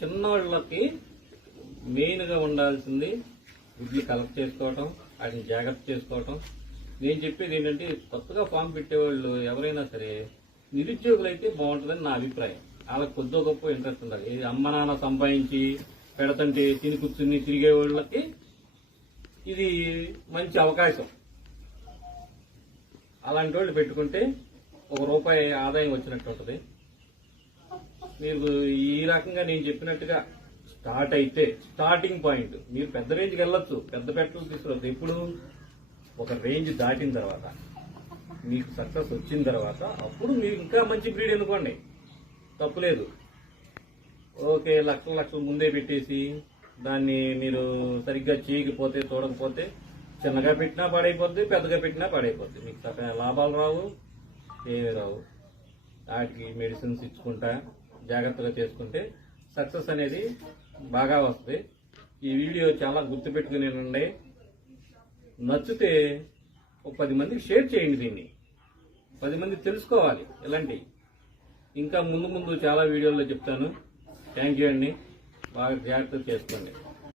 చిన్నవాళ్ళకి మెయిన్గా ఉండాల్సింది గుడ్లు కలెక్ట్ చేసుకోవటం వాటిని జాగ్రత్త చేసుకోవటం. నేను చెప్పేది ఏంటంటే కొత్తగా ఫామ్ పెట్టేవాళ్ళు ఎవరైనా సరే నిరుద్యోగులు అయితే బాగుంటుందని నా అభిప్రాయం. వాళ్ళకి కొద్దో గొప్ప ఇంట్రెస్ట్ ఉండాలి. ఇది అమ్మ నాన్న సంపాదించి పెడతంటే తిని కూర్చుని తిరిగే వాళ్ళకి ఇది మంచి అవకాశం. అలాంటి వాళ్ళు పెట్టుకుంటే ఒక రూపాయి ఆదాయం వచ్చినట్టు ఉంటుంది. మీరు ఈ రకంగా నేను చెప్పినట్టుగా స్టార్ట్ అయితే స్టార్టింగ్ పాయింట్. మీరు పెద్ద రేంజ్కి వెళ్ళొచ్చు. పెద్ద పెట్టలు తీసుకురావచ్చు ఎప్పుడు ఒక రేంజ్ దాటిన తర్వాత మీకు సక్సెస్ వచ్చిన తర్వాత అప్పుడు మీరు ఇంకా మంచి బ్రీడ్ ఎన్నుకోండి. తప్పులేదు ఓకే లక్షల లక్షలు ముందే పెట్టేసి దాన్ని మీరు సరిగ్గా చేయకపోతే చూడకపోతే చిన్నగా పెట్టినా పాడైపోద్ది పెద్దగా పెట్టినా పాడైపోద్ది. మీకు సరైన లాభాలు రావు ఏమీ రావు. వాటికి మెడిసిన్స్ ఇచ్చుకుంటా. జాగ్రత్తగా చేసుకుంటే సక్సెస్ అనేది బాగా వస్తుంది. ఈ వీడియో చాలా గుర్తుపెట్టుకునేనండి. నచ్చితే ఒక పది మందికి షేర్ చేయండి దీన్ని. పది మంది తెలుసుకోవాలి ఇలాంటివి ఇంకా ముందు ముందు చాలా వీడియోల్లో చెప్తాను. థ్యాంక్ యూ అండి. బాగా జాగ్రత్త చేసుకోండి.